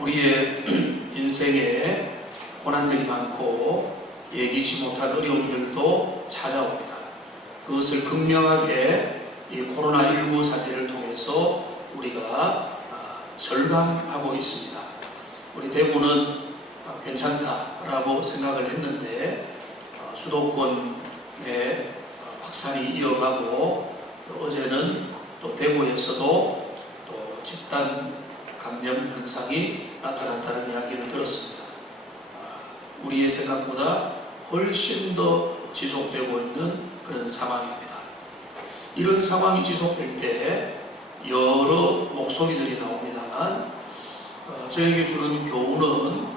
우리의 인생에 고난들이 많고 예기치 못한 어려움들도 찾아옵니다. 그것을 극명하게 이 코로나19 사태를 통해서 우리가 절감하고 있습니다. 우리 대구는 괜찮다라고 생각을 했는데 수도권에 확산이 이어가고 어제는 또 대구에서도 또 집단 감염 현상이 나타났다는 이야기를 들었습니다. 우리의 생각보다 훨씬 더 지속되고 있는 그런 상황입니다. 이런 상황이 지속될 때 여러 목소리들이 나옵니다만 저에게 주는 교훈은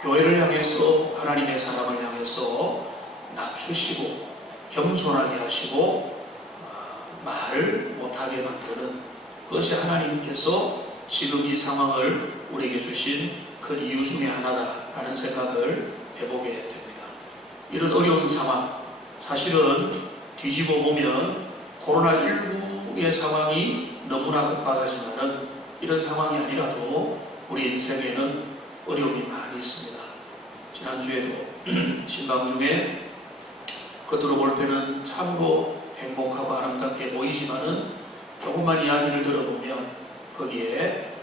교회를 향해서 하나님의 사람을 향해서 낮추시고 겸손하게 하시고 말을 못하게 만드는 그것이 하나님께서 지금 이 상황을 우리에게 주신 큰 이유 중에 하나다라는 생각을 해보게 됩니다. 이런 어려운 상황, 사실은 뒤집어 보면 코로나19의 상황이 너무나 급박하지만은 이런 상황이 아니라도 우리 인생에는 어려움이 많이 있습니다. 지난주에도 신방 중에 겉으로 볼 때는 참으로 행복하고 아름답게 보이지만은 조금만 이야기를 들어보면 거기에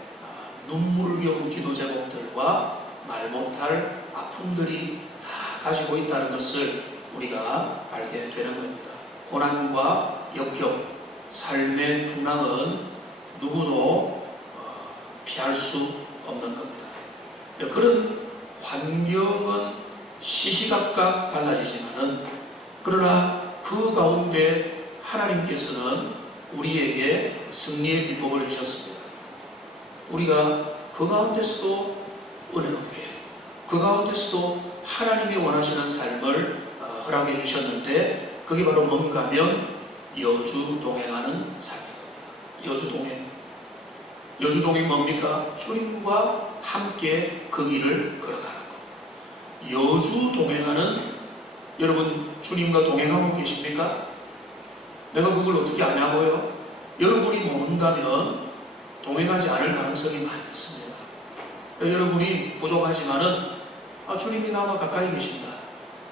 눈물겨운 기도 제목들과 말 못할 아픔들이 다 가지고 있다는 것을 우리가 알게 되는 겁니다. 고난과 역경, 삶의 풍랑은 누구도 피할 수 없는 겁니다. 그런 환경은 시시각각 달라지지만은 그러나 그 가운데 하나님께서는 우리에게 승리의 비법을 주셨습니다. 우리가 그 가운데서도 은혜롭게, 그 가운데서도 하나님이 원하시는 삶을 허락해 주셨는데 그게 바로 뭔가 하면 여주 동행하는 삶입니다. 여주 동행. 여주 동행 뭡니까? 주님과 함께 그 길을 걸어가는 것. 여주 동행하는, 여러분 주님과 동행하고 계십니까? 내가 그걸 어떻게 아냐고요? 여러분이 모른다면 동행하지 않을 가능성이 많이 있습니다. 여러분이 부족하지만은 주님이 나와 가까이 계신다.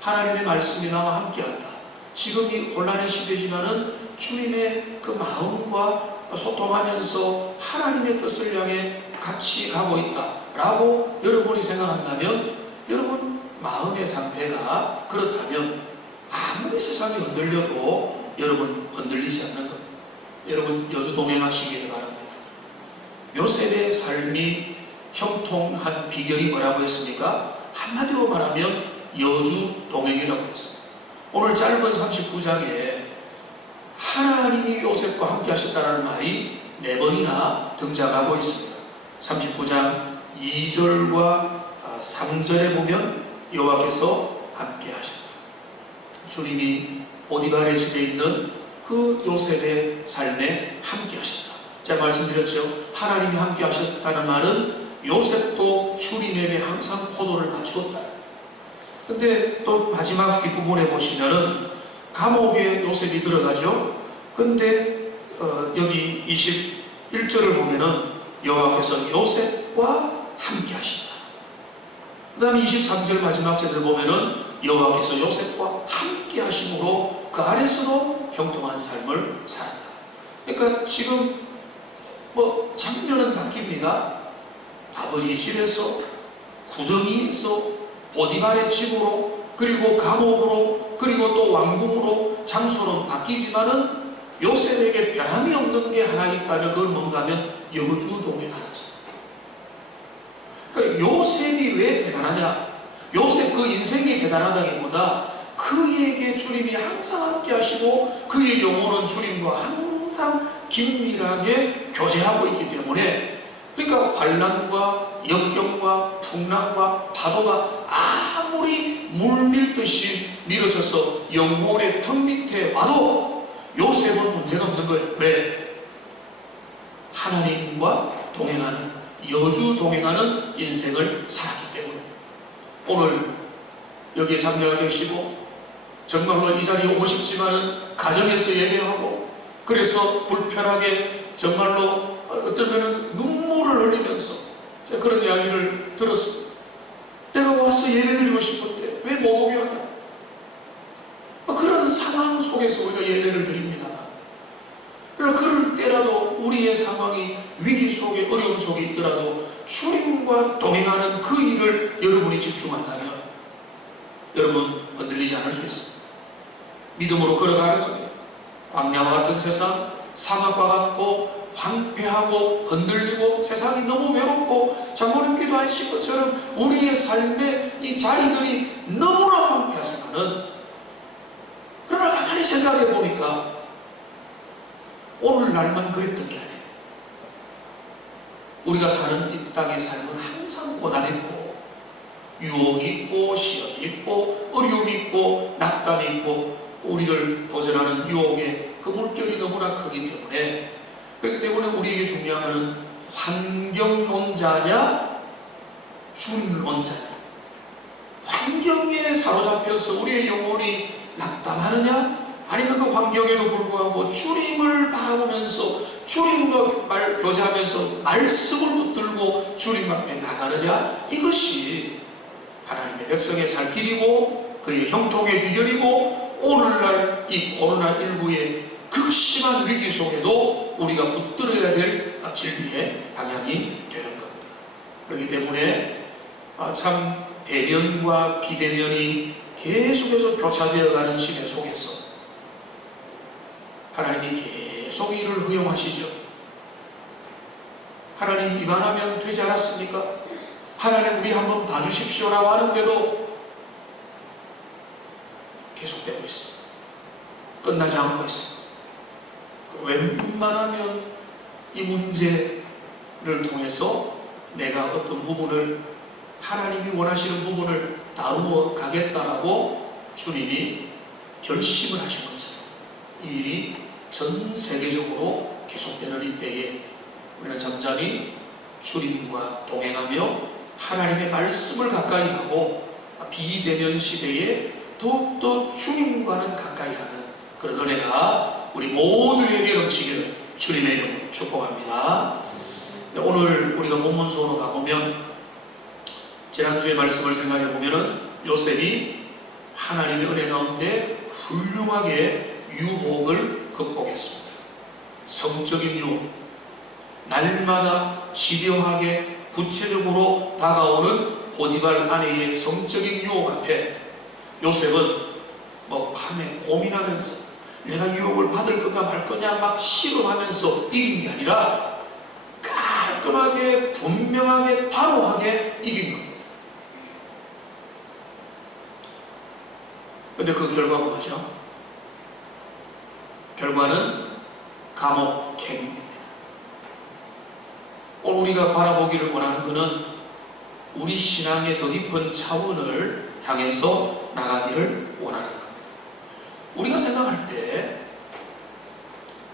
하나님의 말씀이 나와 함께한다. 지금 이 혼란의 시대지만은 주님의 그 마음과 소통하면서 하나님의 뜻을 향해 같이 가고 있다라고 여러분이 생각한다면 여러분 마음의 상태가 그렇다면 아무리 세상이 흔들려도 여러분 흔들리지 않는 겁니다. 여러분 여주 동행하시기를 바랍니다. 요셉의 삶이 형통한 비결이 뭐라고 했습니까? 한마디로 말하면 여주 동행이라고 했습니다. 오늘 짧은 39장에 하나님이 요셉과 함께 하셨다는 말이 4번이나 등장하고 있습니다. 39장 2절과 3절에 보면 여호와께서 함께 하셨다. 주님이 보디발의 집에 있는 그 요셉의 삶에 함께 하셨다. 제가 말씀드렸죠. 하나님이 함께 하셨다는 말은 요셉도 주님에게 항상 포도를 맞추었다. 근데 또 마지막 뒷부분에 보시면은 감옥에 요셉이 들어가죠. 근데 여기 21절을 보면은 여호와께서 요셉과 함께 하신다. 그 다음에 23절 마지막 절을 보면은 여호와께서 요셉과 함께 하심으로 그 안에서도 형통한 삶을 살았다. 그러니까 지금 장면은 바뀝니다. 아버지 집에서, 구덩이에서, 보디발의 집으로, 그리고 감옥으로, 그리고 또 왕궁으로 장소는 바뀌지만은 요셉에게 변함이 없는 게 하나 있다면 그건 뭔가 하면 여주 동행하는 것. 그러니까 요셉이 왜 대단하냐? 요셉 그 인생이 대단하다기보다 그에게 주님이 항상 함께 하시고 그의 영혼은 주님과 항상 긴밀하게 교제하고 있기 때문에 그러니까 환난과 역경과 풍랑과 파도가 아무리 물밀듯이 밀어져서 영혼의 턱 밑에 와도 요셉은 문제가 없는 거예요. 왜? 하나님과 동행하는, 여주 동행하는 인생을 살았기 때문에. 오늘 여기에 참여하 계시고 정말로 이 자리에 오고 싶지만은 가정에서 예배하고 그래서 불편하게 정말로 어떨 때는 눈물을 흘리면서 그런 이야기를 들었습니다. 내가 와서 예배드리고 싶은데 왜 못 오게 하냐? 그런 상황 속에서 우리가 예배를 드립니다. 그러나 그럴 때라도 우리의 상황이 위기 속에 어려움 속에 있더라도 주님과 동행하는 그 일을 여러분이 집중한다면 여러분 흔들리지 않을 수 있습니다. 믿음으로 걸어가는 겁니다. 광야와 같은 세상, 사막과 같고 황폐하고 흔들리고 세상이 너무 외롭고 장모님 기도하신 것처럼 우리의 삶의 이 자리들이 너무나 황폐하지만은 그러나 가만히 생각해 보니까 오늘날만 그랬던 게 아니에요. 우리가 사는 이 땅의 삶은 항상 고단했고 유혹이 있고 시험이 있고 어려움이 있고 낙담이 있고 우리를 도전하는 유혹의 그 물결이 너무나 크기 때문에 그렇기 때문에 우리에게 중요한 것은 환경론자냐 주님론자냐. 환경에 사로잡혀서 우리의 영혼이 낙담하느냐 아니면 그 환경에도 불구하고 주님을 바라보면서 주님과 교제하면서 말씀을 붙들고 주님 앞에 나가느냐. 이것이 하나님의 백성의 살 길이고 그의 형통의 비결이고 오늘날 이 코로나19의 그 심한 위기 속에도 우리가 붙들어야 될 진리의 방향이 되는 겁니다. 그렇기 때문에 참 대면과 비대면이 계속해서 교차되어 가는 시대 속에서 하나님이 계속 이를 허용하시죠. 하나님 이만하면 되지 않았습니까? 하나님 우리 한번 봐주십시오라고 하는데도 계속되고 있습니다. 끝나지 않고 있습니다. 웬만하면 이 문제를 통해서 내가 어떤 부분을 하나님이 원하시는 부분을 다루어 가겠다라고 주님이 결심을 하신 것처럼 이 일이 전 세계적으로 계속되는 이때에 우리는 잠잠히 주님과 동행하며 하나님의 말씀을 가까이 하고 비대면 시대에 더욱더 주님과는 가까이 하는 그런 은혜가 우리 모두에게 넘치기를 주님의 이름으로 축복합니다. 오늘 우리가 본문서로 가보면 지난주의 말씀을 생각해 보면은 요셉이 하나님의 은혜 가운데 훌륭하게 유혹을 극복했습니다. 성적인 유혹, 날마다 집요하게 구체적으로 다가오는 보디발 아내의 성적인 유혹 앞에 요셉은 밤에 고민하면서 내가 유혹을 받을 거냐 말 거냐 막 실험하면서 이긴 게 아니라 깔끔하게 분명하게 단호하게 이긴 겁니다. 근데 그 결과가 뭐죠? 결과는 감옥 갱입니다. 오늘 우리가 바라보기를 원하는 것은 우리 신앙의 더 깊은 차원을 향해서 나가기를 원하는 겁니다. 우리가 생각할 때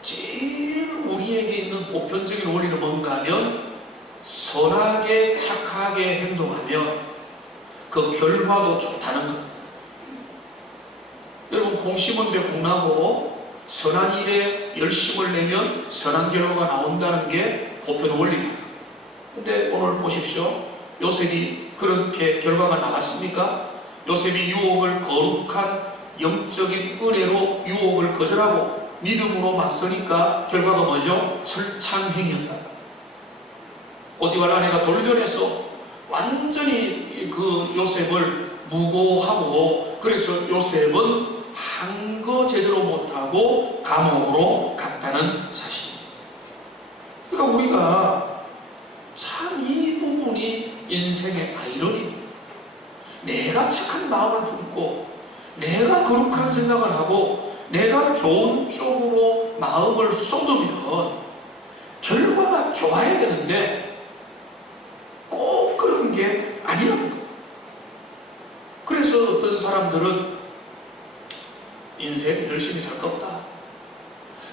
제일 우리에게 있는 보편적인 원리는 뭔가 하면 선하게 착하게 행동하면 그 결과도 좋다는 겁니다. 여러분 공 심은데 공 나고 선한 일에 열심을 내면 선한 결과가 나온다는 게 보편 원리입니다. 근데 오늘 보십시오. 요셉이 그렇게 결과가 나왔습니까? 요셉이 유혹을 거룩한 영적인 은혜로 유혹을 거절하고 믿음으로 맞서니까 결과가 뭐죠? 철창행이었다. 보디발 아내가 돌변해서 완전히 그 요셉을 무고하고 그래서 요셉은 한 거 제대로 못하고 감옥으로 갔다는 사실입니다. 그러니까 우리가 참 이 부분이 인생의 아이러니입니다. 내가 착한 마음을 품고 내가 거룩한 생각을 하고 내가 좋은 쪽으로 마음을 쏟으면 결과가 좋아야 되는데 꼭 그런 게 아니라는 거예요. 그래서 어떤 사람들은 인생 열심히 살 거 없다.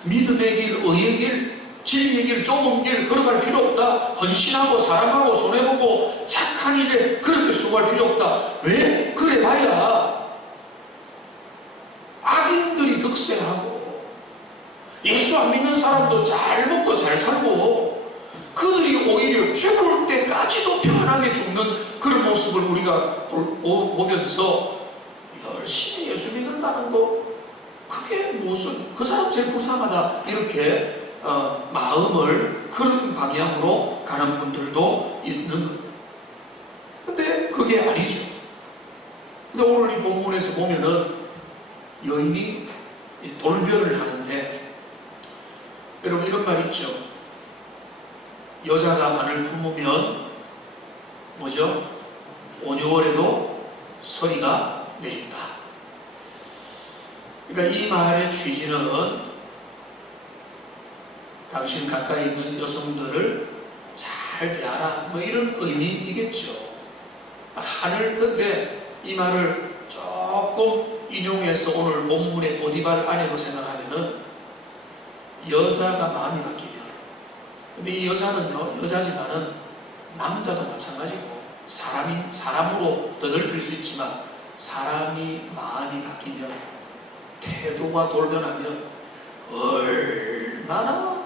믿음의 길, 의의 길, 진리의 길, 좁은 길 걸어갈 필요 없다. 헌신하고 사랑하고 손해보고 착한 일에 그렇게 수고할 필요 없다. 왜? 그래 봐야 악인들이 득세하고 예수 안 믿는 사람도 잘 먹고 잘 살고 그들이 오히려 죽을 때까지 개까지도 평안하게 죽는 그런 모습을 우리가 보면서 열심히 예수 믿는다는 거, 그게 무슨, 그 사람 제일 불쌍하다, 이렇게 마음을 그런 방향으로 가는 분들도 있는 거예요. 근데 그게 아니죠. 근데 오늘 이 본문에서 보면은 여인이 돌변을 하는데, 여러분 이런 말 있죠. 여자가 알을 품으면 뭐죠? 5, 6월에도 서리가 내린다. 그러니까 이 말의 취지는 당신 가까이 있는 여성들을 잘 대하라, 뭐 이런 의미이겠죠. 근데 이 말을 조금 인용해서 오늘 본문의 보디발 아내로 생각하면은 여자가 마음이 바뀌면, 근데 이 여자는요, 여자지만은 남자도 마찬가지고, 사람으로 더 넓힐 수 있지만 사람이 마음이 바뀌면, 태도가 돌변하면 얼마나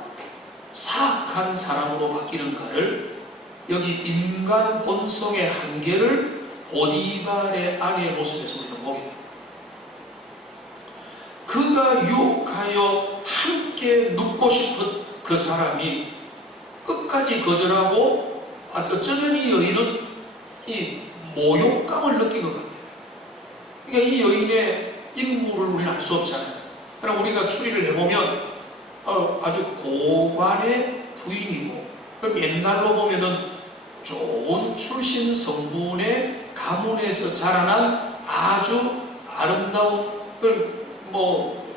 사악한 사람으로 바뀌는가를, 여기 인간 본성의 한계를 보디발의 아내의 모습에서 우리는 보게 됩니다. 그가 유혹하여 함께 눕고 싶은 그 사람이 끝까지 거절하고, 어쩌면 이 여인은 이 모욕감을 느낀 것 같아요. 그러니까 이 여인의 인물을 우리는 알 수 없잖아요. 그럼 우리가 추리를 해보면 아주 고관의 부인이고, 그럼 옛날로 보면은 좋은 출신 성분의 가문에서 자라난 아주 아름다운,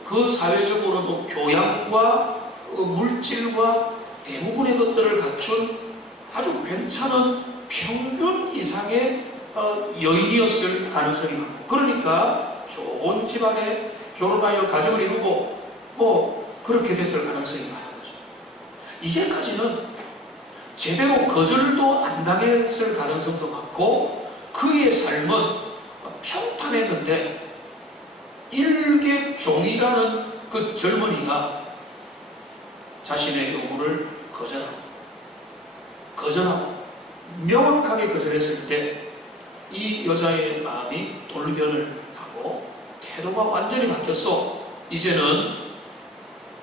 그 사회적으로도 교양과 물질과 대부분의 것들을 갖춘 아주 괜찮은 평균 이상의 여인이었을 가능성이 많고, 그러니까 좋은 집안에 결혼하여 가정을 이루고 그렇게 됐을 가능성이 많은 거죠. 이제까지는 제대로 거절도 안 당했을 가능성도 많고, 그의 삶은 평탄했는데 일개종이라는 그 젊은이가 자신의 요구를 거절하고 명확하게 거절했을 때 이 여자의 마음이 돌변을 하고 태도가 완전히 바뀌었어. 이제는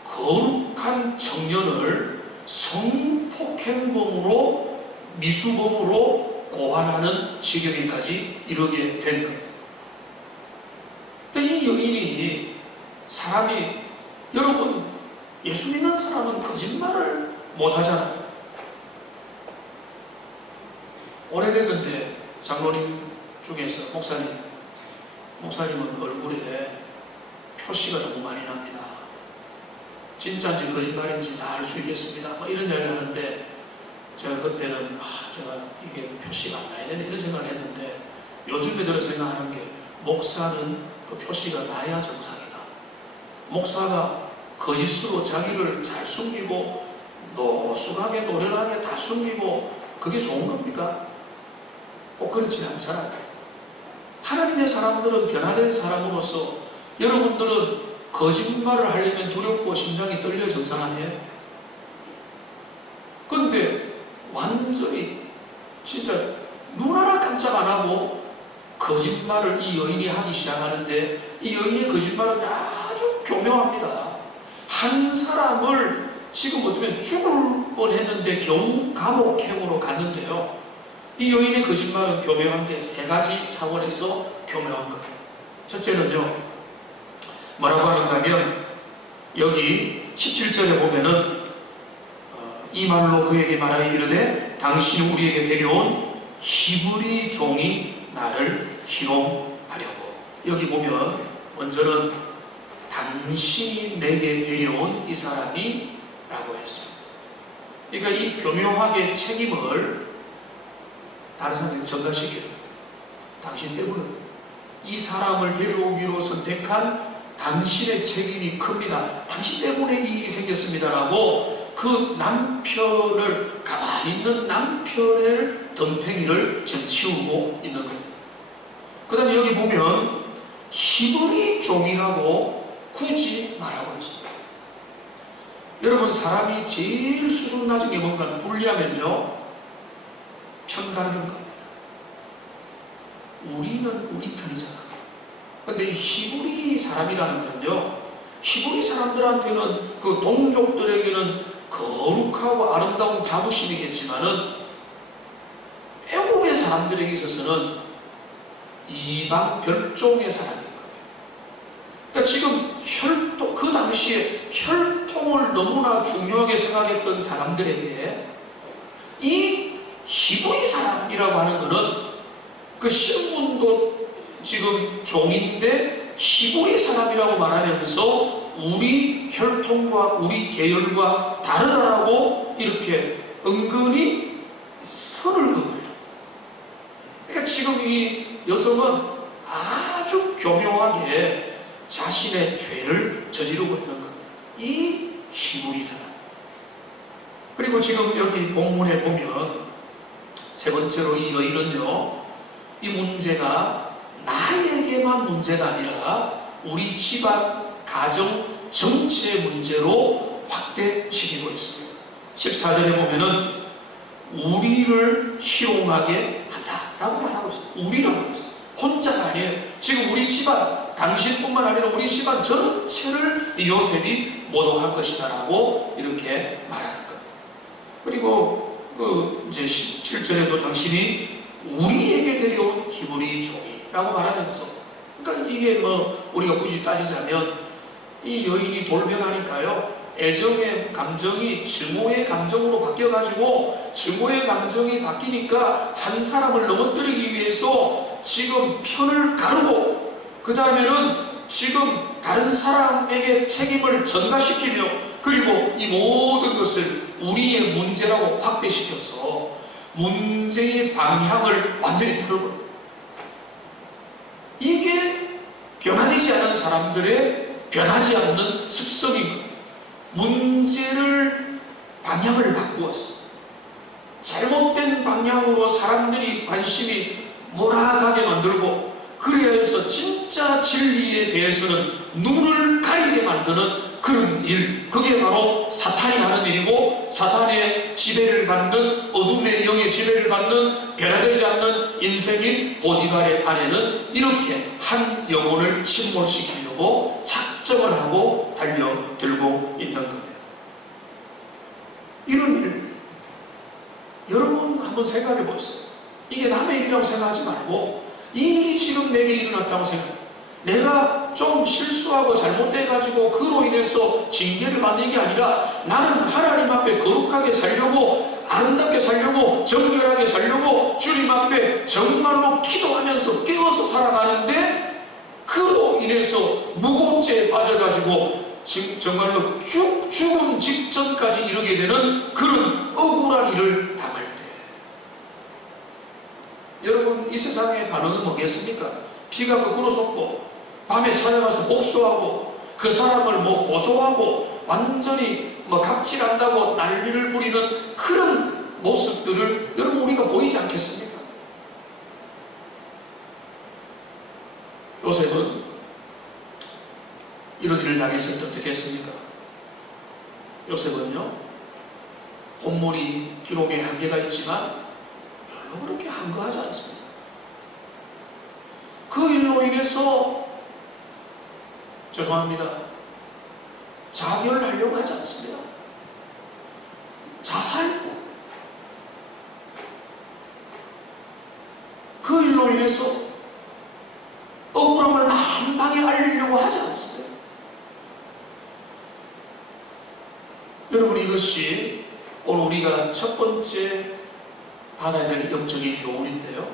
거룩한 청년을 성폭행범으로, 미수범으로 고발하는 지경에까지 이르게 된 겁니다. 근데 이 여인이 여러분, 예수 믿는 사람은 거짓말을 못하잖아요. 오래됐는데 장로님 중에서 목사님은 얼굴에 표시가 너무 많이 납니다. 진짜인지 거짓말인지 다 알 수 있겠습니다, 뭐 이런 이야기 하는데, 제가 그때는 제가 이게 표시가 안 나야 되는 이런 생각을 했는데, 요즘에 들어 생각하는 게, 목사는 그 표시가 나야 정상이다. 목사가 거짓으로 자기를 잘 숨기고 노숙하게 노련하게 다 숨기고 그게 좋은 겁니까? 꼭 그렇지 않잖아요. 하나님의 사람들은 변화된 사람으로서, 여러분들은 거짓말을 하려면 두렵고 심장이 떨려 정상 아니에요? 근데 완전히 진짜 눈 하나 깜짝 안 하고 거짓말을 이 여인이 하기 시작하는데, 이 여인의 거짓말은 아주 교묘합니다. 한 사람을 지금 어쩌면 죽을 뻔했는데 겨우 감옥행으로 갔는데요, 이 여인의 거짓말은 교묘한데 세 가지 차원에서 교묘한 거예요. 첫째는요, 뭐라고 하는가 하면, 여기 17절에 보면은 이 말로 그에게 말하여 이르되 당신이 우리에게 데려온 히브리 종이 나를 희롱하려고. 여기 보면 먼저는 당신이 내게 데려온 이 사람이 라고 했습니다. 그러니까 이 교묘하게 책임을 다른 사람에게 전가시켜요. 당신 때문에 이 사람을 데려오기로 선택한 당신의 책임이 큽니다. 당신 때문에 이 일이 생겼습니다라고 그 남편을, 가만히 있는 남편의 덤탱이를 지금 씌우고 있는 겁니다. 그 다음에 여기 보면 히브리 종이라고 굳이 말하고 있습니다. 여러분, 사람이 제일 수준 낮은 게 뭔가 분리하면요, 편가르는 겁니다. 우리는 우리 편이잖아. 근데 히브리 사람이라는 건요, 히브리 사람들한테는 그 동족들에게는 거룩하고 아름다운 자부심이겠지만은 애국의 사람들에게 있어서는 이방 별종의 사람인 거예요. 그러니까 지금 혈통, 그 당시에 혈통을 너무나 중요하게 생각했던 사람들에게 이 히브리 사람이라고 하는 것은 그 신분도 지금 종인데 히브리 사람이라고 말하면서 우리 혈통과 우리 계열과 다르다라고 이렇게 은근히 선을 그어요. 그러니까 지금 이 여성은 아주 교묘하게 자신의 죄를 저지르고 있는 겁니다. 이 히브리 사람. 그리고 지금 여기 본문에 보면 세 번째로 이 여인은요, 이 문제가 나에게만 문제가 아니라 우리 집안, 가정 전체의 문제로 확대시키고 있습니다. 14절에 보면은 우리를 희롱하게 한다라고 말하고 있어요. 우리라고 했어요. 혼자가 아니에요. 지금 우리 집안, 당신뿐만 아니라 우리 집안 전체를 이 요셉이 모독할 것이다라고 이렇게 말하는 거예요. 그리고 이제 17절에도 당신이 우리에게 데려온 히브리 종이라고 말하면서, 그러니까 이게 우리가 굳이 따지자면 이 여인이 돌변하니까요, 애정의 감정이 증오의 감정으로 바뀌어가지고, 증오의 감정이 바뀌니까 한 사람을 넘어뜨리기 위해서 지금 편을 가르고, 그 다음에는 지금 다른 사람에게 책임을 전가시키며, 그리고 이 모든 것을 우리의 문제라고 확대시켜서 문제의 방향을 완전히 틀어버려요. 이게 변화되지 않은 사람들의 변하지 않는 습성인 거예요. 문제를 방향을 바꾸었어. 잘못된 방향으로 사람들이 관심이 몰아가게 만들고, 그래야 해서 진짜 진리에 대해서는 눈을 가리게 만드는 그런 일, 그게 바로 사탄이 하는 일이고, 사탄의 지배를 받는, 어둠의 영의 지배를 받는 변화되지 않는 인생인 보디발의 아내는 이렇게 한 영혼을 침몰시키려고 작정을 하고 달려들고 있는 겁니다. 이런 일, 여러분 한번 생각해 보세요. 이게 남의 일이라고 생각하지 말고, 이 일이 지금 내게 일어났다고 생각해요. 내가 좀 실수하고 잘못돼가지고 그로 인해서 징계를 받는 게 아니라, 나는 하나님 앞에 거룩하게 살려고, 아름답게 살려고, 정결하게 살려고 주님 앞에 정말로 기도하면서 깨어서 살아가는데, 그로 인해서 무고죄에 빠져가지고 정말로 죽음 직전까지 이르게 되는 그런 억울한 일을 당할 때, 여러분 이 세상의 반응은 뭐겠습니까? 피가 거꾸로 솟고 밤에 찾아가서 복수하고 그 사람을 고소하고 완전히 갑질한다고 난리를 부리는 그런 모습들을 여러분 우리가 보이지 않겠습니까? 요셉은 이런 일을 당했을 때 어떻게 했습니까? 요셉은요, 본문이 기록에 한계가 있지만 별로 그렇게 한거하지 않습니다. 그 일로 인해서, 죄송합니다, 자결을 하려고 하지 않습니다. 자살도, 그 일로 인해서 억울함을 만방에 알리려고 하지 않습니다. 여러분, 이것이 오늘 우리가 첫 번째 받아야 될 영적인 교훈인데요,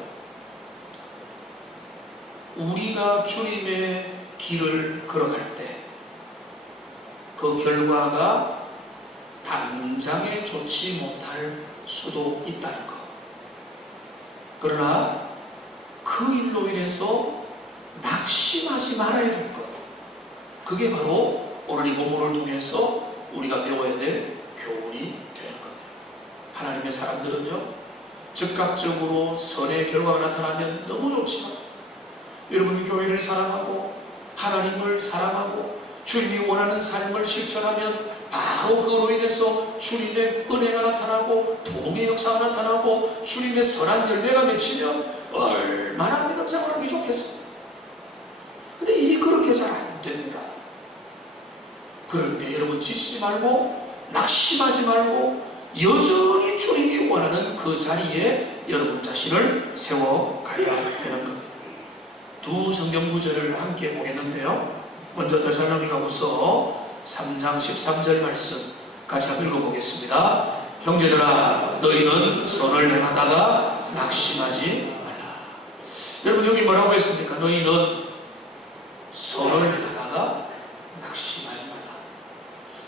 우리가 주님의 길을 걸어갈 때 그 결과가 당장에 좋지 못할 수도 있다는 것. 그러나 그 일로 인해서 낙심하지 말아야 될 것. 그게 바로 오늘 이 본문을 통해서 우리가 배워야 될 교훈이 되는 겁니다. 하나님의 사람들은요, 즉각적으로 선의 결과가 나타나면 너무 좋지만, 여러분 교회를 사랑하고 하나님을 사랑하고 주님이 원하는 삶을 실천하면 바로 그로 인해서 주님의 은혜가 나타나고 도움의 역사가 나타나고 주님의 선한 열매가 맺히면 얼마나 믿음 생활하기 좋겠어요. 근데 일이 그렇게 잘 안 됩니다. 그럴 때 여러분 지치지 말고 낙심하지 말고 여전히 주님이 원하는 그 자리에 여러분 자신을 세워가야 되는 겁니다. 두 성경 구절을 함께 보겠는데요. 먼저 데살로니가후서 3장 13절 말씀 같이 한번 읽어보겠습니다. 형제들아 너희는 선을 행하다가 낙심하지 말라. 여러분 여기 뭐라고 했습니까? 너희는 선을 행하다가 낙심하지 말라.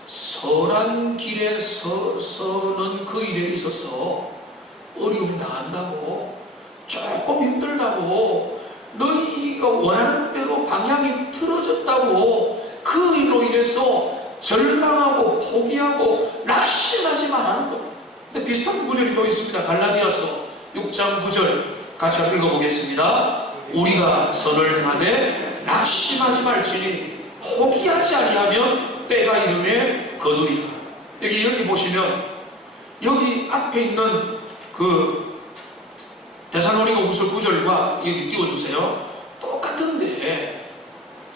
선한 길에 서는 그 일에 있어서 어려움 당한다고, 조금 힘들다고, 너희가 원하는 대로 방향이 틀어졌다고 그 일로 인해서 절망하고 포기하고 낙심하지 말라는 겁니다. 근데 비슷한 구절이 또 있습니다. 갈라디아서 6장 9절 같이 읽어보겠습니다. 우리가 선을 행하되 낙심하지 말지니 포기하지 아니하면 때가 이름에 거두리라. 여기 보시면 여기 앞에 있는 그 데살로니가후서 9절과 여기 띄워주세요. 똑같은데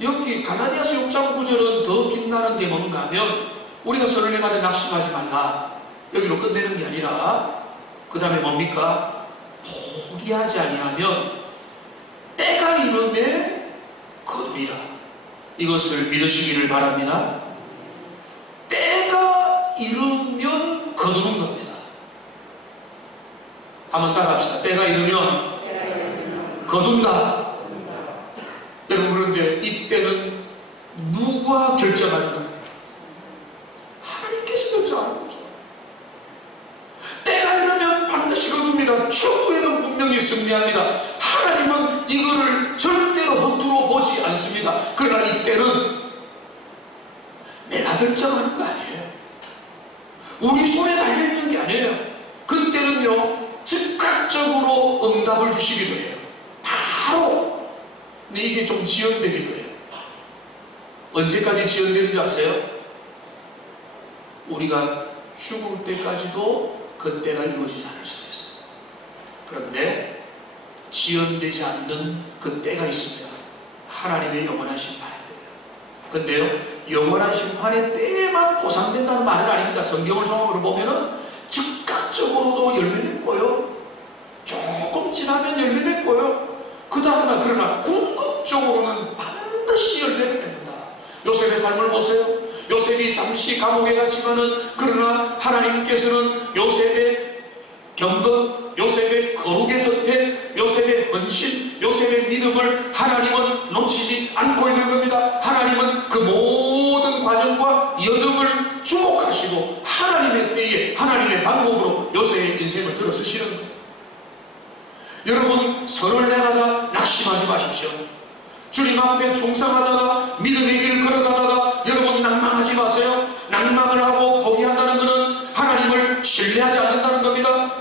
여기 갈라디아서 6장 9절은 더 빛나는 게 뭔가 하면 우리가 선을 행하되 낙심하지 말라 여기로 끝내는 게 아니라 그 다음에 뭡니까? 포기하지 아니하면 때가 이름에 거두리라. 이것을 믿으시기를 바랍니다. 때가 이르면 거두는 겁니다. 한번 따라합시다. 때가 이르면 거둔다. 여러분 그런데 이 때는 누가 결정하는 겁니까? 하나님께서 결정하는 거죠. 때가 이르면 반드시 거둡니다. 최후에는 분명히 승리합니다. 하나님은 이거를 절대로 허투루 보지 않습니다. 그러나 이 때는 내가 결정하는 거 아니에요. 우리 손에 달려있는 게 아니에요. 그때는요 즉각적으로 응답을 주시기도 해요. 바로. 근데 이게 좀 지연되기도 해요. 언제까지 지연되는지 아세요? 우리가 죽을 때까지도 그때가 이루어지지 않을 수도 있어요. 그런데 지연되지 않는 그 때가 있습니다. 하나님의 영원한 심판의 때예요. 근데요 영원한 심판의 때에만 보상된다는 말은 아닙니다. 성경을 종합으로 보면은 즉각적으로도 열매 맺고요, 조금 지나면 열매 맺고요, 그 다음에 그러나 궁극적으로는 반드시 열매를 맺는다. 요셉의 삶을 보세요. 요셉이 잠시 감옥에 갇히면은 그러나 하나님께서는 요셉의 경건, 요셉의 거룩의 선택, 요셉의 헌신, 요셉의 믿음을 하나님은 놓치지 않고 있는 겁니다. 하나님은 그 모든 과정과 여정을 주목하시고 하나님의 때에 하나님의 방법으로 요셉의 인생을 들어서시는 겁니다. 여러분 선을 행하다 낙심하지 마십시오. 주님 앞에 충성하다가 믿음의 길 걸어가다가 여러분 낭망하지 마세요. 낭망을 하고 포기한다는 것은 하나님을 신뢰하지 않는다는 겁니다.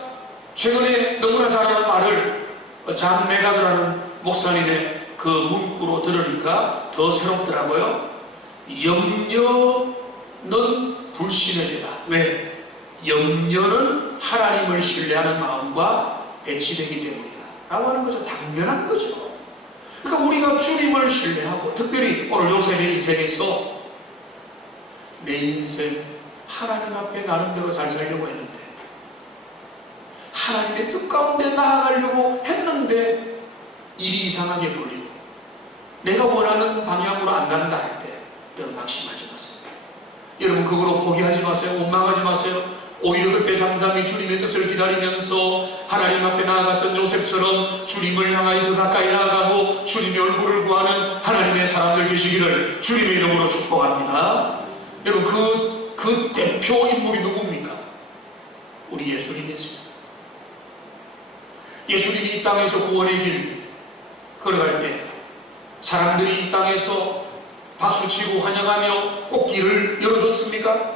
최근에 너무나 잘하는 말을 잔 메가드라는 목사님의 그 문구로 들으니까 더 새롭더라고요. 염려는 불신의 죄다. 왜? 염려는 하나님을 신뢰하는 마음과 배치되기 때문이다 라고 하는 거죠. 당연한 거죠. 그러니까 우리가 주님을 신뢰하고, 특별히 오늘 요셉의 인생에서 내 인생 하나님 앞에 나름대로 잘 살려고 했는데, 하나님의 뜻 가운데 나아가려고 했는데 일이 이상하게 풀리고 내가 원하는 방향으로 안 간다 할 때 여러분 낙심하지 마세요. 여러분 그거로 포기하지 마세요. 원망하지 마세요. 오히려 그때 잠잠히 주님의 뜻을 기다리면서 하나님 앞에 나아갔던 요셉처럼 주님을 향하여 더 가까이 나아가고 주님의 얼굴을 구하는 하나님의 사람들 계시기를 주님의 이름으로 축복합니다. 여러분 그 대표 인물이 누굽니까? 우리 예수님이십니다. 예수님이 이 땅에서 구원의 길 걸어갈 때 사람들이 이 땅에서 박수치고 환영하며 꽃길을 열어줬습니까?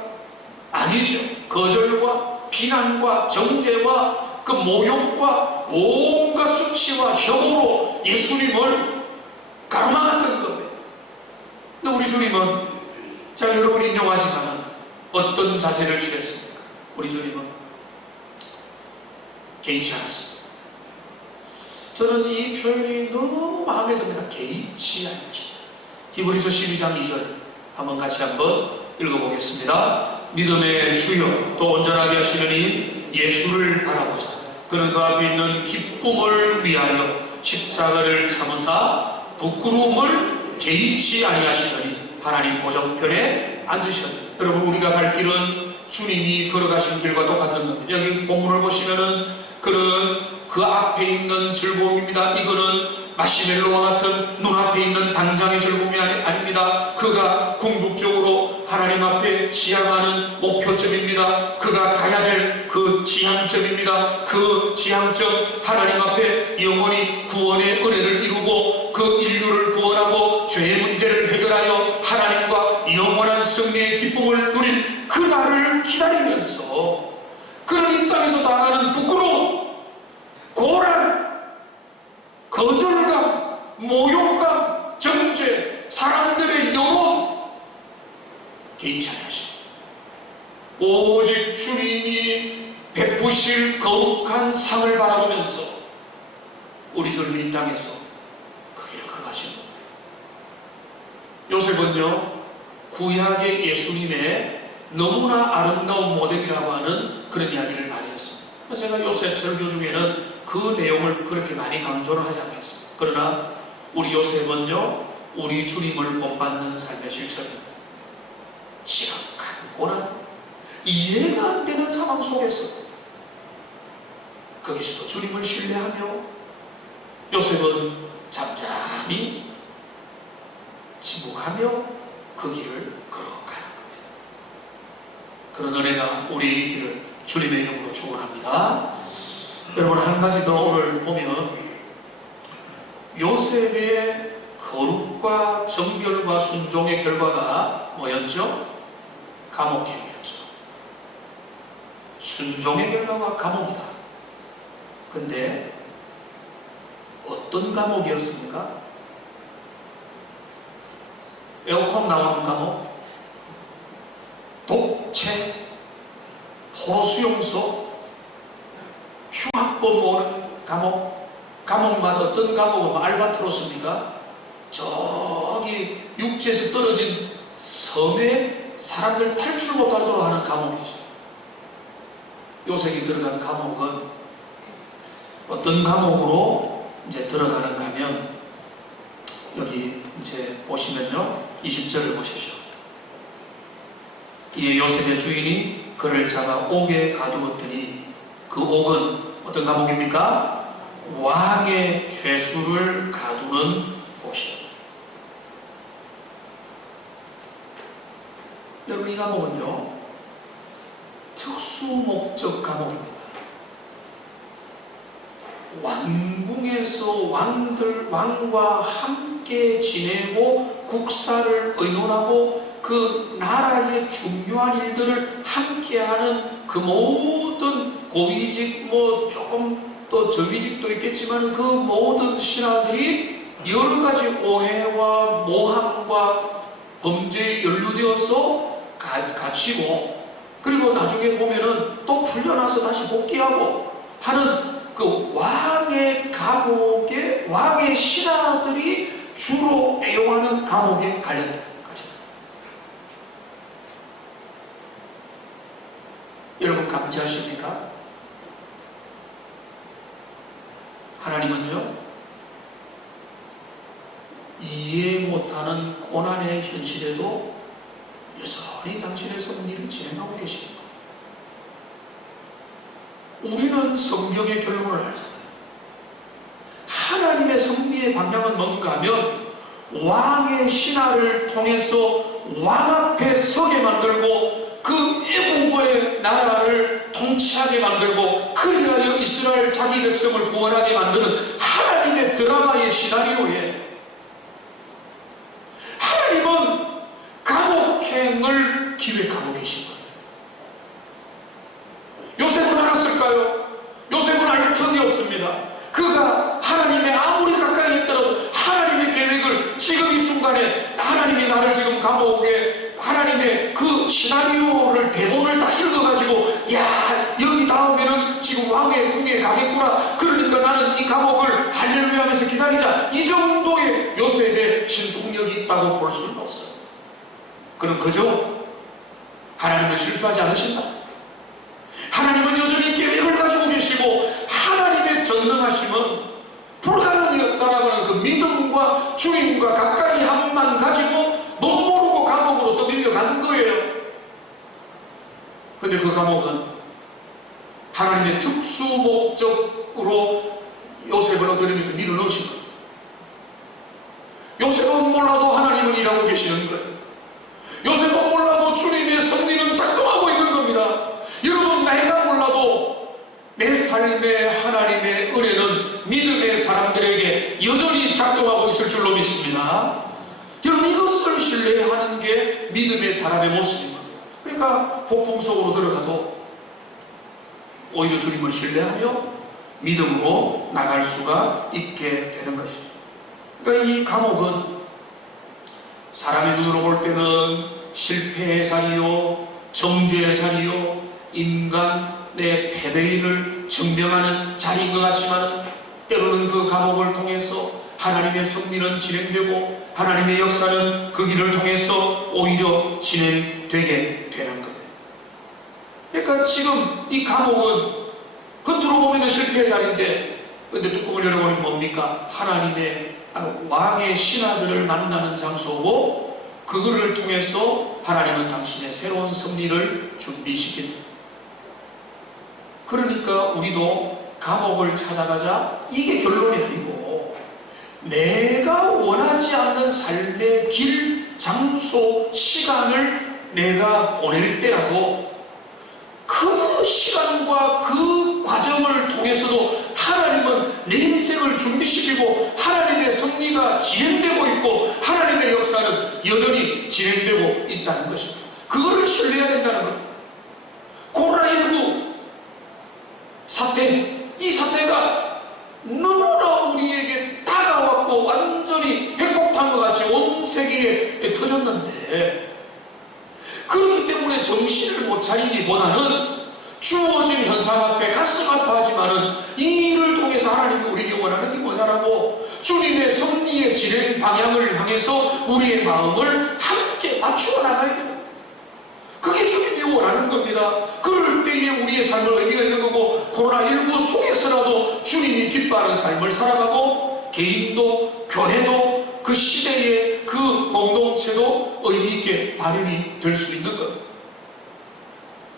아니죠. 거절과 비난과 정죄와 그 모욕과 온갖 수치와 혐오로 예수님을 가로막았던 겁니다. 근데 우리 주님은 자 여러분 인정하지만 어떤 자세를 취했습니까? 우리 주님은 개의치 않았습니다. 저는 이 표현이 너무 마음에 듭니다. 개의치 않기. 히브리서 12장 2절 한번 같이 한번 읽어보겠습니다. 믿음의 주여 또 온전하게 하시는 이 예수를 바라보자. 그는 그 앞에 있는 기쁨을 위하여 십자가를 참으사 부끄러움을 개의치 아니하시더니 하나님 보좌우편에 앉으셨다. 여러분, 우리가 갈 길은 주님이 걸어가신 길과 똑같은 겁니다. 여기 본문을 보시면은 그는 그 앞에 있는 즐거움입니다. 이거는 마시멜로와 같은 눈앞에 있는 당장의 즐거움이 아닙니다. 그가 궁극적으로 하나님 앞에 지향하는 목표점입니다. 그가 가야 될 그 지향점입니다. 그 지향점, 하나님 앞에 영원히 구원의 은혜를 이루고 그 인류를 구원하고 죄의 문제를 해결하여 하나님과 영원한 승리의 기쁨을 누린 그날을 기다리면서 그는 이 땅에서 당하는 부끄러움, 고난, 거절감, 모욕감, 정죄, 사람들의 여론 개의치 않으십니다. 오직 주님이 베푸실 거룩한 상을 바라보면서 우리 주님이 이 땅에서 그 길을 걸어가십니다. 요셉은요, 구약의 예수님의 너무나 아름다운 모델이라고 하는 그런 이야기를 많이 했습니다. 제가 요셉 설교 중에는 그 내용을 그렇게 많이 강조를 하지 않겠습니다. 그러나 우리 요셉은요, 우리 주님을 본받는 삶의 실천입니다. 심각한 고난, 이해가 안 되는 상황 속에서 거기서도 주님을 신뢰하며 요셉은 잠잠히 침묵하며 그 길을 걸어가는 겁니다. 그런 은혜가 우리의 길을 주님의 이름으로 축원합니다. 여러분, 한 가지 더 오늘 보면 요셉의 거룩과 정결과 순종의 결과가 뭐였죠? 감옥행이었죠. 순종의 결과가 감옥이다. 근데 어떤 감옥이었습니까? 에어컨 나오는 감옥, 독채, 포수용소, 흉악범 모으는 감옥, 감옥마다 어떤 감옥은 알바트로스입니까? 저기 육지에서 떨어진 섬에 사람들 탈출 못하도록 하는 감옥이죠. 요셉이 들어간 감옥은 어떤 감옥으로 이제 들어가는가 하면 여기 이제 보시면요, 20절을 보십시오. 이에 요셉의 주인이 그를 잡아 옥에 가두었더니 그 옥은 어떤 감옥입니까? 왕의 죄수를 가두는 곳이에요. 여러분, 이 감옥은요, 특수 목적 감옥입니다. 왕궁에서 왕과 함께 지내고 국사를 의논하고 그 나라의 중요한 일들을 함께하는 그 모든 고위직, 조금 또 저위직도 있겠지만 그 모든 신하들이 여러 가지 오해와 모함과 범죄에 연루되어서 갇히고, 그리고 나중에 보면은 또 풀려나서 다시 복귀하고 하는 그 왕의 감옥에 왕의 신하들이 주로 애용하는 감옥에 갈렸다. 여러분, 감지하십니까? 하나님은요, 이해 못하는 고난의 현실에도 여전히 당신의 섭리를 진행하고 계십니다. 우리는 성경의 결론을 알잖아요. 하나님의 섭리의 방향은 뭔가 하면 왕의 신하를 통해서 왕 앞에 서게 만들고 그 애국의 나라를 통치하게 만들고 그리하여 이스라엘 자기 백성을 구원하게 만드는 하나님의 드라마의 시나리오에 하나님은 감옥행을 기획하고 계신 거예요. 요셉은 알았을까요? 요셉은 알 턱이 없습니다. 그가 하나님의 아무리 가까이 있더라도 하나님의 계획을 지금 이 순간에 하나님이 나를 지금 감옥에 하나님의 그 그 시나리오를, 대본을 다 읽어가지고, 야, 여기 다음에는 지금 왕의 궁에 가겠구나, 그러니까 나는 이 감옥을 할렐루야 하면서 기다리자, 이 정도의 요셉의 신동력이 있다고 볼 수는 없어요. 그럼 그저 하나님은 실수하지 않으신다. 하나님은 여전히 계획을 가지고 계시고, 하나님의 전능하심은 불가능이 없다라고 하는 그 믿음과 주님과 가까이 함만 가지고 못 모르고 감옥으로 떠밀려간 거예요. 근데 그 감옥은 하나님의 특수 목적으로 요셉을 얻어내면서 밀어넣으신 거예요. 요셉은 몰라도 하나님은 일하고 계시는 거예요. 요셉은 몰라도 주님의 섭리는 작동하고 있는 겁니다. 여러분, 내가 몰라도 내 삶에 하나님의 은혜는 믿음의 사람들에게 여전히 작동하고 있을 줄로 믿습니다. 여러분, 이것을 신뢰하는 게 믿음의 사람의 모습입니다. 그러니까 폭풍 속으로 들어가도 오히려 주님을 신뢰하며 믿음으로 나갈 수가 있게 되는 것이죠. 그러니까 이 감옥은 사람의 눈으로 볼 때는 실패의 자리요, 정죄의 자리요, 인간의 패배를 증명하는 자리인 것 같지만, 때로는 그 감옥을 통해서 하나님의 섭리는 진행되고 하나님의 역사는 그 길을 통해서 오히려 진행되게 되는 겁니다. 그러니까 지금 이 감옥은 겉으로 보면 실패의 자리인데, 근데 뚜껑을 열어보니 뭡니까? 하나님의 왕의 신하들을 만나는 장소고, 그거를 통해서 하나님은 당신의 새로운 섭리를 준비시킨다. 그러니까 우리도 감옥을 찾아가자, 이게 결론이 아니고, 내가 원하지 않는 삶의 길, 장소, 시간을 내가 보낼 때라도 그 시간과 그 과정을 통해서도 하나님은 내 인생을 준비시키고 하나님의 섭리가 진행되고 있고 하나님의 역사는 여전히 진행되고 있다는 것입니다. 그거를 신뢰해야 된다는 겁니다. 코로나19 사태, 이 사태가 너무나 우리에게 다가왔고 완전히 핵폭탄과 같이 온 세계에 터졌는데, 그렇기 때문에 정신을 못 차리기보다는 주어진 현상 앞에 가슴 아파하지만은 이 일을 통해서 하나님이 우리에게 원하는 게 뭐냐라고 주님의 섭리의 진행 방향을 향해서 우리의 마음을 함께 맞추어 나가야 됩니다. 그게 주님이 원하는 겁니다. 그럴 때에 우리의 삶을 의미가 있는 거고, 코로나19 속에서라도 주님이 기뻐하는 삶을 살아가고, 개인도 교회도 그 시대의 그 공동체도 의미 있게 발현이 될 수 있는 것.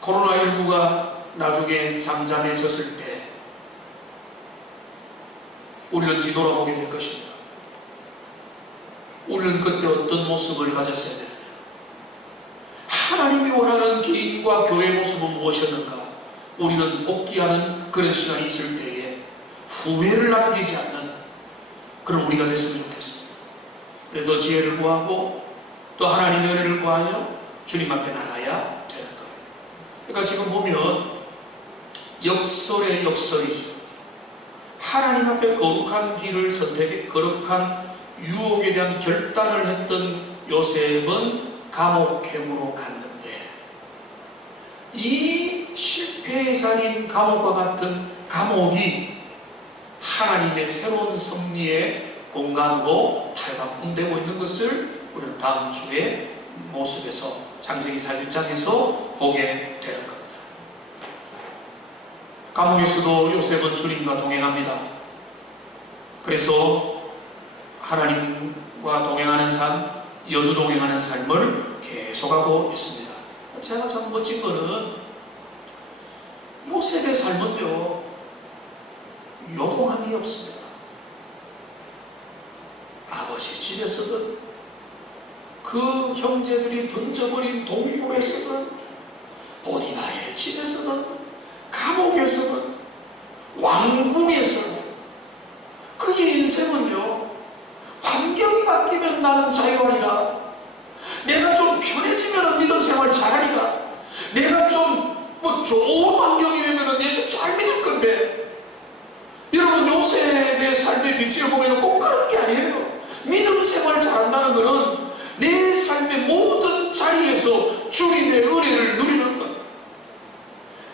코로나19가 나중에 잠잠해졌을 때 우리는 뒤돌아보게 될 것입니다. 우리는 그때 어떤 모습을 가졌어야 됩니다. 하나님이 원하는 개인과 교회의 모습은 무엇이었는가? 우리는 복귀하는 그런 시간이 있을 때에 후회를 남기지 않는 그런 우리가 됐으면 좋겠습니다. 그래도 지혜를 구하고 또 하나님의 은혜를 구하며 주님 앞에 나가야 되는 거예요. 그러니까 지금 보면 역설의 역설이죠. 하나님 앞에 거룩한 길을 선택해 거룩한 유혹에 대한 결단을 했던 요셉은 감옥행으로 갔는데, 이 실패의 자리인 감옥과 같은 감옥이 하나님의 새로운 섭리의 공간으로 탈바꿈되고 있는 것을 우리는 다음 주의 모습에서 창세기 4장에서 보게 되는 겁니다. 감옥에서도 요셉은 주님과 동행합니다. 그래서 하나님과 동행하는 삶, 여주 동행하는 삶을 계속하고 있습니다. 제가 참 멋진 거는 요셉의 삶은요, 요동함이 없습니다. 아버지 집에서든 그 형제들이 던져버린 동굴에서든 보디바의 집에서든 감옥에서든 왕궁에서든 그의 인생은요, 환경이 바뀌면 나는 자유하리라, 내가 좀 편해지면 믿음 생활 잘하리라, 내가 좀 좋은 환경이 되면 예수 잘 믿을 건데, 여러분 요셉의 삶의 밑에 보면 꼭 그런 게 아니에요. 믿음 생활 잘한다는 것은 내 삶의 모든 자리에서 가운데서 주님의 은혜를 누리는 것.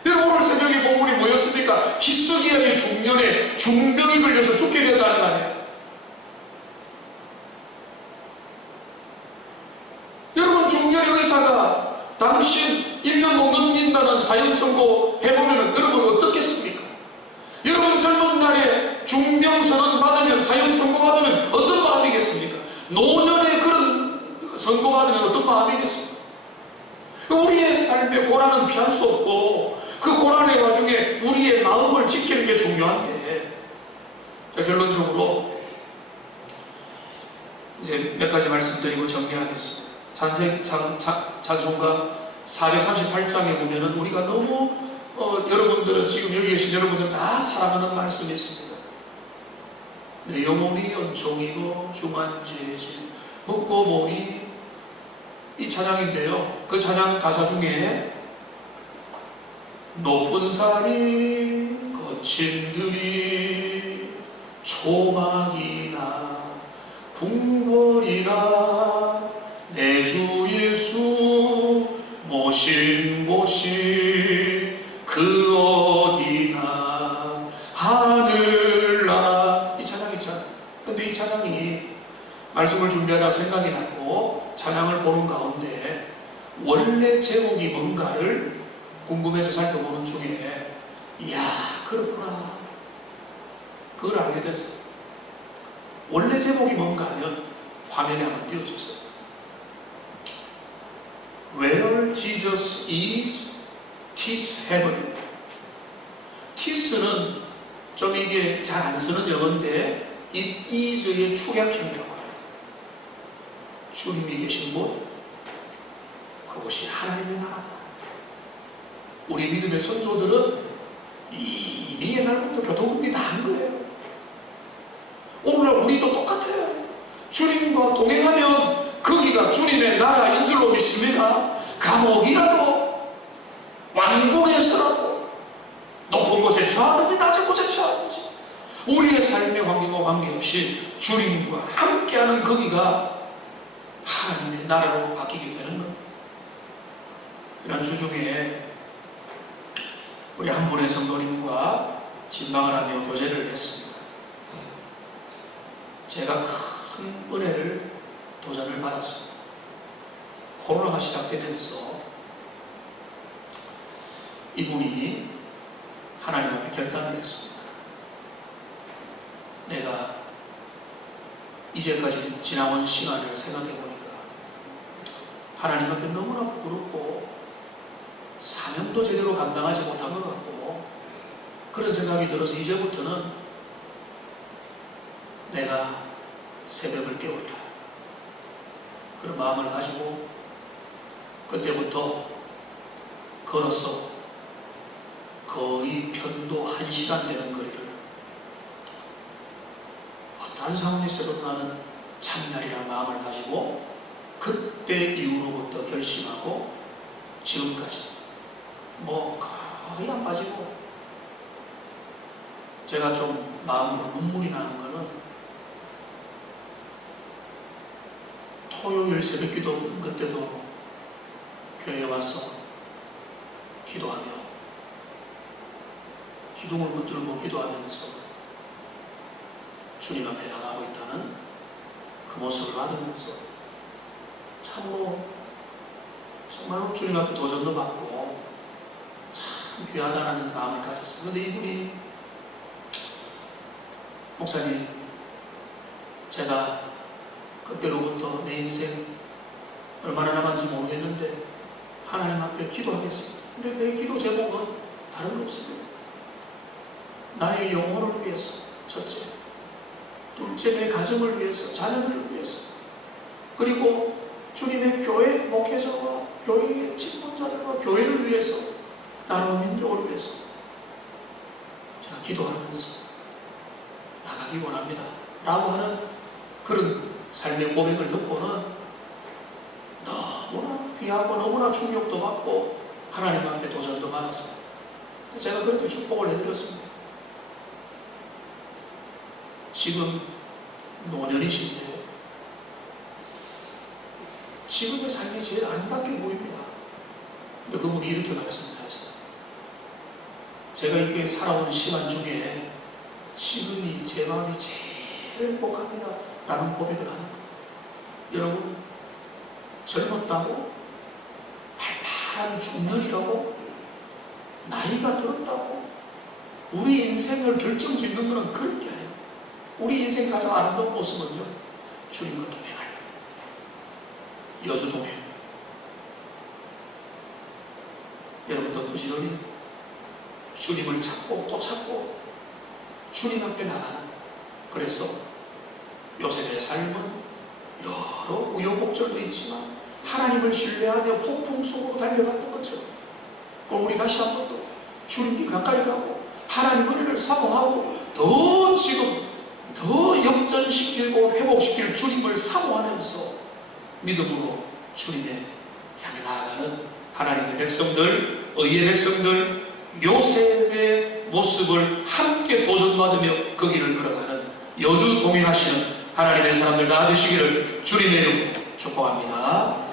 여러분, 오늘 새벽에 본문이 뭐였습니까? 히스기야의 중년에 중병이 걸려서 죽게 됐다는 거 아니에요? 여러분, 중년 의사가 당신 1년 못 넘긴다는 사형 선고 해보면 여러분 어떻겠습니까? 여러분, 젊은 날에 중병 선언 받으면, 사형 선고 받으면 어떤 마음이겠습니까? 노년에 그런 선고 받으면 어떤 마음이겠습니까? 우리의 삶의 고난은 피할 수 없고, 그 고난의 와중에 우리의 마음을 지키는 게 중요한데, 자, 결론적으로 이제 몇 가지 말씀드리고 정리하겠습니다. 찬송가 438장에 보면은 우리가 너무 여러분들은, 지금 여기 계신 여러분들 다 사랑하는 말씀이 있습니다. 내 영혼이 은총이고 주만지지 묻고 보니, 이 찬양인데요, 그 찬양 가사 중에 높은 산이 거친 들이 초막이나 궁궐이나 내 주 예수 모신 곳이 그 어디나 하늘나라. 이 찬양 있잖아요. 근데 이 찬양이 말씀을 준비하다 생각이 났고 찬양을 보는 가운데 원래 제목이 뭔가를 궁금해서 살펴보는 중에, 이야, 그렇구나, 그걸 알게 됐어요. 원래 제목이 뭔가 하면 화면에 한번 띄워주세요. Where Jesus is, 'tis heaven. tis는 좀 이게 잘 안 쓰는 영어인데 이 is의 축약형이라고 합니다. 주님이 계신 곳, 그곳이 하나님의 나라다. 우리 믿음의 선조들은 이미 옛날부터 교통법이 다 한 거예요. 오늘날 우리도 똑같아요. 주님과 동행하면 거기가 주님의 나라인 줄로 믿습니다. 감옥이라도, 왕궁에서라도, 높은 곳에 처하든지 낮은 곳에 처하든지 우리의 삶의 환경과 관계없이 주님과 함께하는 거기가 하나님의 나라로 바뀌게 되는 겁니다. 이런 주중에 우리 한 분의 성도님과 진방을 하며 교제를 했습니다. 제가 큰 은혜를, 도전을 받았습니다. 코로나가 시작되면서 이분이 하나님 앞에 결단을 했습니다. 내가 이제까지 지나온 시간을 생각해 보니까 하나님 앞에 너무나 부끄럽고 사명도 제대로 감당하지 못한 것 같고, 그런 생각이 들어서 이제부터는 내가 새벽을 깨우리라, 그런 마음을 가지고 그때부터 걸어서 거의 편도 1시간 되는 거리를 어떠한 상황에서도 나는 참나리라는 마음을 가지고 그때 이후로부터 결심하고 지금까지 거의 안 빠지고, 제가 좀 마음으로 눈물이 나는 거는 토요일 새벽 기도 그때도 교회에 와서 기도하며 기둥을 붙들고 기도하면서 주님 앞에 나가고 있다는 그 모습을 받으면서 정말로 주님 앞에 도전도 받고 참 귀하다라는 마음을 가졌어요. 그런데 이분이, 목사님, 제가 그때로부터 내 인생 얼마나 남았는지 모르겠는데 하나님 앞에 기도하겠습니다. 근데 내 기도 제목은 다른 거 없습니다. 나의 영혼을 위해서, 첫째. 둘째, 내 가정을 위해서, 자녀들을 위해서. 그리고 주님의 교회 목회자와 교회의 직분자들과 교회를 위해서, 나라와 민족을 위해서 제가 기도하면서 나가기 원합니다 라고 하는 그런 삶의 고백을 듣고는 너무나 귀하고 너무나 충격도 받고 하나님 앞에 도전도 받았습니다. 제가 그렇게 축복을 해드렸습니다. 지금 노년이신데 지금의 삶이 제일 아름답게 보입니다. 근데 그분이 이렇게 말씀하셨어요. 제가 이게 살아온 시간 중에 지금이 제 마음이 제일 행복합니다 라는 고백을 하는 거예요. 여러분, 젊었다고, 발팔한 중년이라고, 나이가 들었다고 우리 인생을 결정짓는 것은 그런 게 아니에요. 우리 인생의 가장 아름다운 모습은요, 주님과 동행할 때, 여주 동행. 여러분도 부지런히 주님을 찾고 또 찾고 주님 앞에 나가는, 그래서 요셉의 삶은 여러 우여곡절도 있지만 하나님을 신뢰하며 폭풍 속으로 달려갔던 것처럼, 우리 다시 한번 또 주님께 가까이 가고 하나님 은혜를 사모하고 지금 더 역전시키고 회복시킬 주님을 사모하면서 믿음으로 주님의 향해 나아가는 하나님의 백성들, 의의 백성들, 요셉의 모습을 함께 도전받으며 그 길을 걸어가는 여주 동행하시는 하나님의 사람들 다 되시기를 주님의 이름으로 축복합니다.